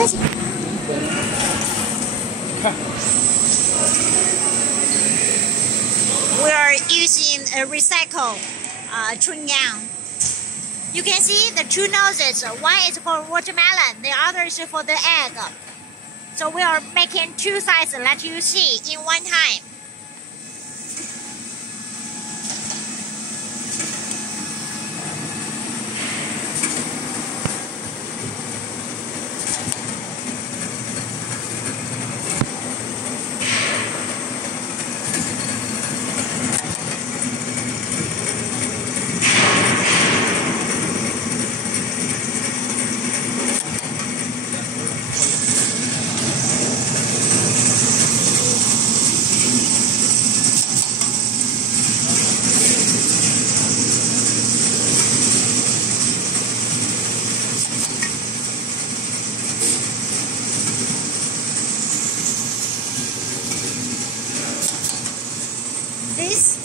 We are using a recycle Chunyang. You can see the two noses. One is for watermelon, the other is for the egg. So we are making two sizes, let you see in one time. This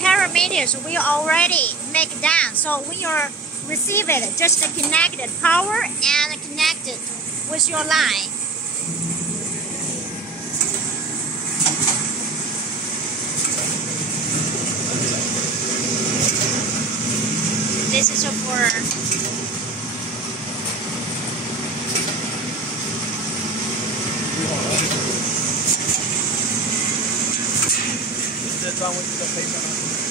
parameters we already make down, so when you receive it, just connect the power and connect it with your line. This is for这专为这个配上。